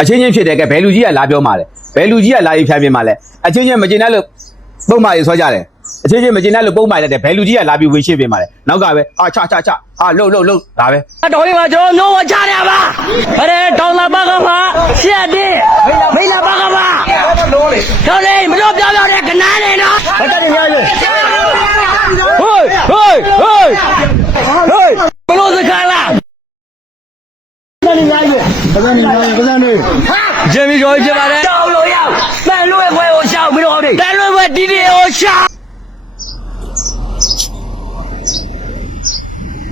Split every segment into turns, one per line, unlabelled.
အချင်းချင်းဖြစ်တယ်ကဲဘယ်လူကြီးကလာပြောမှာလဲဘယ်လူကြီးကလာရေးဖြားပြမှာလဲအချင်းချင်းမကျင်တဲ့လို့ပုံမှန်ရေးဆွဲကြတယ်အချင်းချင်းမကျင်တဲ့လို့ပုံမှန်ရတယ်ဘယ်လူကြီးကလာပြီးဝင်ရှင်းပြမှာလဲနောက်ကပဲအာချချချအာလှုပ်လှုပ်လှုပ်ဒါပဲ
တော်ရင်ကကျွန်တော်မျိုးဝချတယ်ပါအရဲတောင်းလာပါကပါရှက်တယ်မိလာပါကပါတော်လေမလို့ပြောပြောတဲ့ကနားနေနော်ဘာတည်းရရဟိုးဟိုးဟိုးဟိုးဘလို့စကားလား ဂျမီကျော်ပြပါတယ်တောင်းလို့ရပန်လွဲခွဲကိုရှောက်ပြီးတော့ပန်လွဲခွဲတီတီကိုရှောက်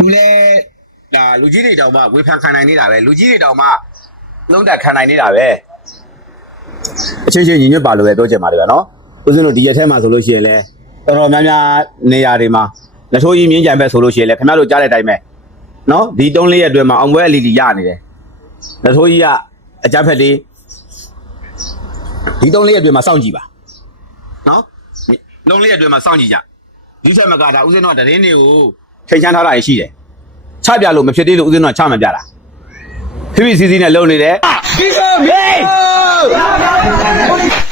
လူလဲဒါလူကြီးတွေတောင်မှဝေဖန်ခံနိုင်နေတာပဲလူကြီးတွေတောင်မှလုံးတက်ခံနိုင်နေတာပဲအချင်းချင်းညီညွတ်ပါလို့ပဲပြောချင်ပါတယ်ဗျာနော်ဦးဇင်းတို့ဒီရက်ထဲမှာဆိုလို့ရှိရင်လဲတော်တော်များများနေရာတွေမှာလက်ထိုးကြီးမြင်းကြံပဲဆိုလို့ရှိရင်လဲခင်ဗျားတို့ကြားတဲ့အတိုင်းပဲနော်ဒီ3လေးရက်အတွင်းမှာအောင်ပွဲအလီလီရနေတယ် လက်ထိုးကြီးကအကြမ်းဖက်လေးဒီ3လေးရက်အတွင်းမှာစောင့်ကြည့်ပါနော်3လေးရက်အတွင်းမှာစောင့်ကြည့်ကြဒီချက်မကတာဦးဇင်းတို့ကတရင်တွေကိုချိန်ချမ်းထားတာရှိတယ်ချပြလို့မဖြစ်သေးလို့ဦးဇင်းတို့ကချမပြတာဖိဖိစီစီနဲ့လုံနေတယ်
ဟေး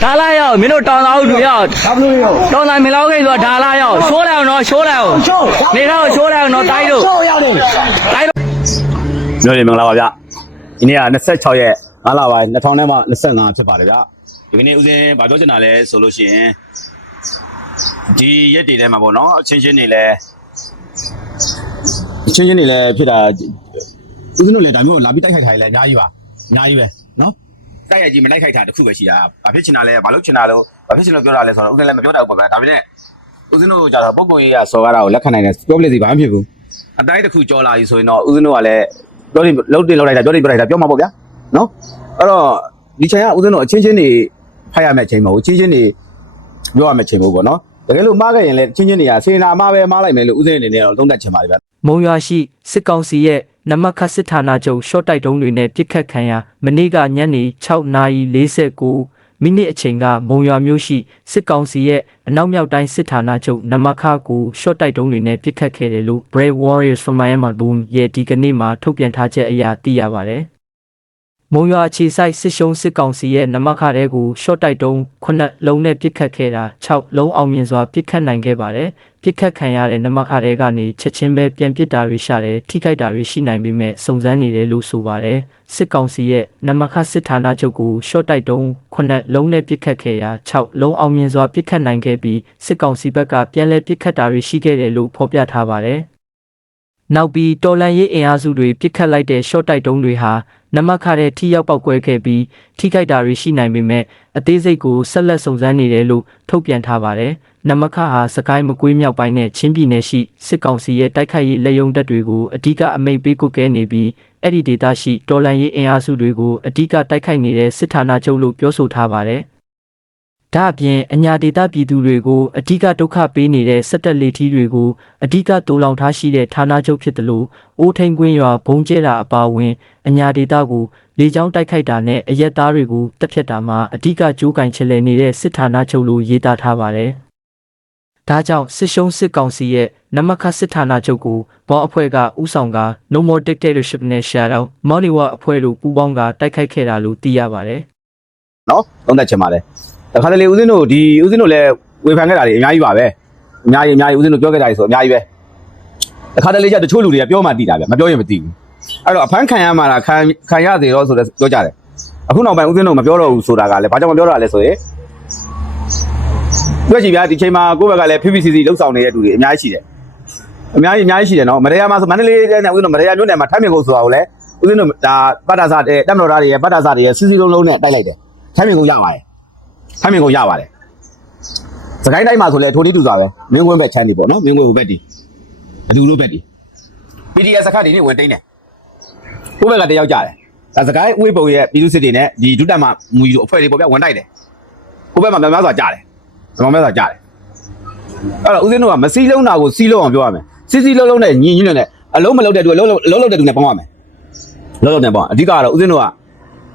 ဒါလာရောက်မင်းတို့တောင်းတာဟုတ်တူရောက်ဘာလို့ရောတောင်းတာမင်းလောက်ခဲ့ဆိုဒါလာရောက်ရှိုးလိုက်အောင်နော်ရှိုးလိုက်အောင်နေတော့ရှိုးလိုက်အောင်နော်တိုင်းတို့ရှိုးရတယ်တိုင်းတို့
ပြောရင်မင်္ဂလာပါဗျ ဒီနေ့က26ရက်5လပိုင်း2000နဲ့မှ25ဖြစ်ပါတယ်ဗျဒီကနေ့ဦးဇင်းဗာပြောချင်တာလဲဆိုလို့ရှိရင်ဒီရက်တွေထဲမှာပေါ့နော်အချင်းချင်းတွေလဲအချင်းချင်းတွေလဲဖြစ်တာဦးဇင်းတို့လည်းဒါမျိုးလာပြီးတိုက်ခိုက်ထားရလဲအများကြီးပါအများကြီးပဲနော်တိုက်ရိုက်ကြီးမတိုက်ခိုက်တာတစ်ခုပဲရှိတာဘာဖြစ်ချင်တာလဲဘာလို့ချင်တာလို့ဘာဖြစ်ချင်လို့ပြောတာလဲဆိုတော့ဦးဇင်းလည်းမပြောတတ်ဘူးပေါ့ဗျာဒါပေမဲ့ဦးဇင်းတို့ကြတော့ပုံကိုကြီးကစော်ကားတာကိုလက်ခံနိုင်တယ်ပြောပလက်စီဘာမှဖြစ်ဘူးအတိုင်းတစ်ခုကြောလာပြီဆိုရင်တော့ဦးဇင်းတို့ကလည်း ပြောတယ်လုံးတင်လောက်လိုက်တာပြောတယ်ပြောလိုက်တာပြောမှာပေါ့ဗျာနော်အဲ့တော့ဒီချိန်ကဦးဇင်းတို့အချင်းချင်းတွေဖိုက်ရမယ့်ချိန်မဟုတ်ဘူးချင်းချင်းတွေပြောရမယ့်ချိန်မဟုတ်ဘူးပေါ့နော်တကယ်လို့မှားခဲ့ရင်လည်းချင်းချင်းတွေကစေနာမှားပဲမှားလိုက်မယ်လို့ဦးဇင်းအနေနဲ့တော့သုံးသပ်ချင်ပါတယ်ဗျာ
မုံရွာရှိစစ်ကောင်စီရဲ့နမခတ်စစ်ဌာနချုပ်ရှော့တိုက်တုံးတွေနဲ့ပြစ်ခတ်ခံရမနေ့ကညနေ6နာရီ49 မိနစ်အချိန်ကမုံရွာမြို့ရှိစစ်ကောင်စီရဲ့အနောက်မြောက်တိုင်းစစ်ဌာနချုပ်နမခကိုရှော့တိုက်တုံးတွေနဲ့ပြစ်ခတ်ခဲ့တယ်လို့ Brave Warriors from Myanmar Boom ရဲ့ဒီကနေ့မှာထုတ်ပြန်ထားချက်အရသိရပါတယ် မုံရွာအခြေဆိုင်စစ်ရှုံးစစ်ကောင်စီရဲ့နမခတဲ့ကိုရှော့တိုက်တုံး9လုံးနဲ့ပြစ်ခတ်ခဲ့တာ6လုံးအောင်မြင်စွာပြစ်ခတ်နိုင်ခဲ့ပါတယ်ပြစ်ခတ်ခံရတဲ့နမခတဲ့ကနေချက်ချင်းပဲပြန်ပစ်တာတွေရှာတယ်ထိခိုက်တာတွေရှိနိုင်ပေမဲ့စုံစမ်းနေတယ်လို့ဆိုပါတယ်စစ်ကောင်စီရဲ့နမခစစ်ဌာနချုပ်ကိုရှော့တိုက်တုံး9လုံးနဲ့ပြစ်ခတ်ခဲ့ရာ6လုံးအောင်မြင်စွာပြစ်ခတ်နိုင်ခဲ့ပြီးစစ်ကောင်စီဘက်ကပြန်လည်ပြစ်ခတ်တာတွေရှိခဲ့တယ်လို့ဖော်ပြထားပါတယ် နောက်ပြီးတော်လန်ရေးအင်အားစုတွေပြစ်ခတ်လိုက်တဲ့ short တိုက်တုံးတွေဟာနမခတဲ့ထိရောက်ပောက်ကွဲခဲ့ပြီးထိခိုက်တာတွေရှိနိုင်ပေမဲ့အသေးစိတ်ကိုဆက်လက်စုံစမ်းနေတယ်လို့ထုတ်ပြန်ထားပါတယ်။နမခဟာစကိုင်းမကွေးမြောက်ပိုင်းနဲ့ချင်းပြည်နယ်ရှိစစ်ကောင်စီရဲ့တိုက်ခိုက်ရေးလက်ယုံတပ်တွေကိုအဓိကအမိန့်ပေးကုတ်ကဲနေပြီးအဲ့ဒီဒေသရှိတော်လန်ရေးအင်အားစုတွေကိုအဓိကတိုက်ခိုက်နေတဲ့စစ်ဌာနချုပ်လို့ပြောဆိုထားပါတယ်။ ဒါအပြင်အညာဒေတာပြည်သူတွေကိုအဓိကဒုက္ခပေးနေတဲ့စက်တက်လေထီးတွေကိုအဓိကတူလောင်ထားရှိတဲ့ဌာနချုပ်ဖြစ်တယ်လို့အိုးထိန်ကွင်းရွာဘုံကျဲတာအပါအဝင်အညာဒေတာကိုလေကြောင်းတိုက်ခိုက်တာနဲ့အရက်သားတွေကိုတပ်ဖြတ်တာမှာအဓိကကြိုးကင်ချလဲနေတဲ့စစ်ဌာနချုပ်လို့ရေးသားထားပါတယ်။ဒါကြောင့်စစ်ရှုံးစစ်ကောင်စီရဲ့နမခစစ်ဌာနချုပ်ကိုဘောအဖွဲ့ကဥဆောင်က No More Dictatorship နဲ့ Shadow မော်လီဝါအဖွဲ့တို့ပူးပေါင်းကတိုက်ခိုက်ခဲ့တာလို့သိရပါတယ်။
နော်သုံးသပ်ချင်ပါတယ် တခါတလေဦးဇင်းတို့ဒီဦးဇင်းတို့လည်းဝေဖန်ခဲ့တာတွေအများကြီးပါပဲအများကြီးအများကြီးဦးဇင်းတို့ပြောခဲ့တာတွေဆိုအများကြီးပဲတခါတလေကျတချို့လူတွေကပြောမှသိတာဗျမပြောရင်မသိဘူးအဲ့တော့အဖမ်းခံရမှာလားခံခံရသေးတော့ဆိုတော့ပြောကြတယ်အခုနောက်ပိုင်းဦးဇင်းတို့မပြောတော့ဘူးဆိုတာကလည်းဘာကြောင့်မပြောတော့လဲဆိုရင်တွေ့ကြည့်ဗျာဒီချိန်မှာကိုယ့်ဘက်ကလည်း PPCC လောက်ဆောင်နေတဲ့လူတွေအများကြီးရှိတယ်အများကြီးအများကြီးရှိတယ်နော်မတရားမှာဆိုမန္တလေးနဲ့ဦးဇင်းတို့မတရားမြို့နယ်မှာထိုင်းမြင်ကုန်ဆိုတာကိုလည်းဦးဇင်းတို့ဒါပတ်တာစာတဲ့တက်မတော်သားတွေရဲ့ပတ်တာစာတွေရဲ့စီစီလုံးလုံးနဲ့တိုက်လိုက်တယ်ထိုင်းမြင်ကုန်ရပါတယ် ထိုင်းမြင်ကုန်ရပါတယ်စကိုင်းတိုင်းမှာဆိုလဲထိုးလေးတူစွာပဲမင်းကွင်းဘက်ချမ်းနေပေါ့နော်မင်းကွင်းဟိုဘက်တီအတူတို့ဘက်တီ PDF စခတ်တွေနေဝင်တိန်တယ်ဟိုဘက်ကတယောက်ကြတယ်ဒါစကိုင်းဥဝေးပုံရဲ့ပြည်သူစစ်တွေနဲ့ဒီဒုတက်မမူကြီးတို့အဖွဲ့တွေပေါ့ဗျဝင်တိုက်တယ်ဟိုဘက်မှာများများစွာကြတယ်များများစွာကြတယ်အဲ့တော့ဦးဇင်းတို့ကမစီးလုံးတာကိုစီးလုံးအောင်ပြောရမယ်စီးစီးလုံးလုံးနဲ့ညီညီနဲ့အလုံးမလုံးတဲ့သူအလုံးလုံးလုံးလုံးတဲ့သူနဲ့ပေါင်းရမယ်လုံးလုံးနဲ့ပေါင်းအဓိကတော့ဦးဇင်းတို့က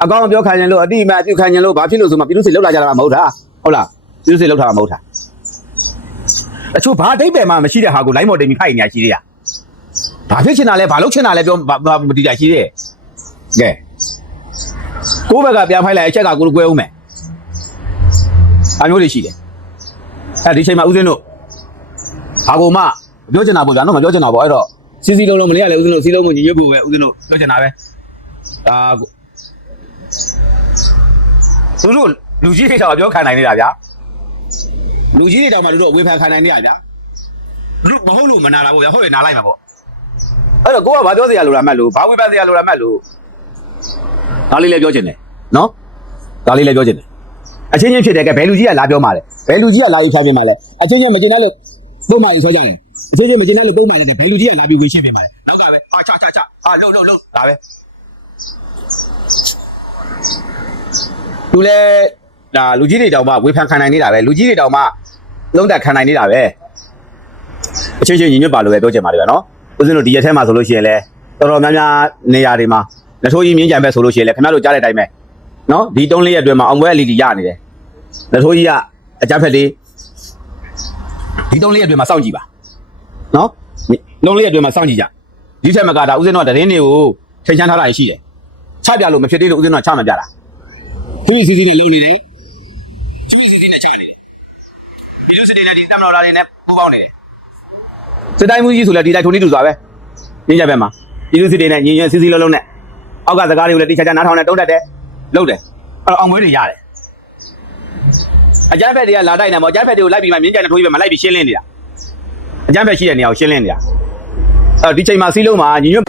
အကောင်ပြောခိုင်းရင်လို့အတိအမအပြုခိုင်းရင်လို့ဘာဖြစ်လို့ဆိုမှပြည်သူစစ်လောက်လာကြတာမဟုတ်တာဟုတ်လားပြည်သူစစ်လောက်ထားတာမဟုတ်တာအချို့ဘာအတိတ်ပဲမှမရှိတဲ့ဟာကို line မော်တင်ပြီးခိုက်နေရရှိသေးရဘာဖြစ်ချင်တာလဲဘာလုပ်ချင်တာလဲပြောဘာဘာမတည်တာရှိသေးရဲ့ကဲကိုယ့်ဘက်ကပြန်ဖိုက်လိုက်အချက်ကကိုယ်ကွဲဦးမယ်အမျိုးတွေရှိတယ်အဲဒီချိန်မှာဦးစင်းတို့ဘာကိုမှပြောချင်တာပေါ့ဗျာနော်မပြောချင်တာပေါ့အဲ့တော့စီစီလုံးလုံးမနေ့ကလည်းဦးစင်းတို့စီလုံးကိုညီညွတ်ဖို့ပဲဦးစင်းတို့ပြောချင်တာပဲဒါ သူတို့လူကြီးတွေတော့ပြောခံနိုင်နေတာဗျာလူကြီးတွေတောင်မှတို့အဝေဖန်ခံနိုင်နေရဗျာလူမဟုတ်လို့မနာတာပေါ့ဗျာဟုတ်ရင်နားလိုက်မှာပေါ့အဲ့တော့ကိုကဘာပြောစရာလိုတာမှတ်လို့ဘာဝေဖန်စရာလိုတာမှတ်လို့ဒါလေးလည်းပြောချင်တယ်နော်ဒါလေးလည်းပြောချင်တယ်အချင်းချင်းဖြစ်တယ်ကဲဘယ်လူကြီးကလာပြောမှာလဲဘယ်လူကြီးကလာပြီးဖြားပြမှာလဲအချင်းချင်းမကျင်တဲ့လို့ပုံမှန်ဆိုကြရင်အချင်းချင်းမကျင်တဲ့လို့ပုံမှန်တယ်ဘယ်လူကြီးကလာပြီးဝေရှင်းပြမှာလဲနောက်ကပဲအာချာချာချာအာလှုပ်လှုပ်လှုပ်ဒါပဲ သူလဲဒါလူကြီးတွေတောင်မှဝေဖန်ခံနိုင်နေတာပဲလူကြီးတွေတောင်မှလုံးတက်ခံနိုင်နေတာပဲအချင်းချင်းညီညွတ်ပါလို့ပဲပြောချင်ပါတယ်ဗျာနော်ဦးဇင်းတို့ဒီရက်ထဲမှာဆိုလို့ရှိရင်လဲတော်တော်များများနေရာတွေမှာလက်ထိုးကြီးမြင်းကြံပဲဆိုလို့ရှိရင်လဲခင်ဗျားတို့ကြားတဲ့အတိုင်းပဲနော်ဒီတုံးလေးရက်အတွင်းမှာအောင်ပွဲအလီတီရနေတယ်လက်ထိုးကြီးကအကြက်ဖက်လေးဒီတုံးလေးရက်အတွင်းမှာစောင့်ကြည့်ပါနော်လုံးလေးရက်အတွင်းမှာစောင့်ကြည့်ကြဒီထက်မကဒါဦးဇင်းတို့ကတရင်တွေကိုထိန်ချမ်းထားတာရှိတယ် ချပြလို့မဖြစ်သေးလို့ဦးဇင်းတို့ကချမပြတာသူစီစီနဲ့လုံးနေတယ်သူစီစီနဲ့ချနေတယ်ဒီလိုစစ်တွေနဲ့ဒီတမတော်သားတွေနဲ့ပူးပေါင်းနေတယ်စစ်တိုင်းမှုကြီးဆိုလဲဒီတိုင်းထုံနေတူစွာပဲညင်ကြဘက်မှာဒီလိုစစ်တွေနဲ့ညင်ညင်စီစီလုံးလုံးနဲ့အောက်ကစကားတွေကိုလည်းတိချာချာနားထောင်နဲ့တုံးတက်တယ်လုံးတယ်အဲ့တော့အောင်ပွဲတွေရတယ်အကြမ်းဖက်တွေကလာတိုက်နေမှာအကြမ်းဖက်တွေကိုလိုက်ပြီးမှမြင်းကြံနဲ့ထိုးပြီးမှလိုက်ပြီးရှင်းလင်းနေတာအကြမ်းဖက်ရှိတဲ့နေရာကိုရှင်းလင်းနေတာအဲ့တော့ဒီချိန်မှာစီးလုံးမှာညီညွတ်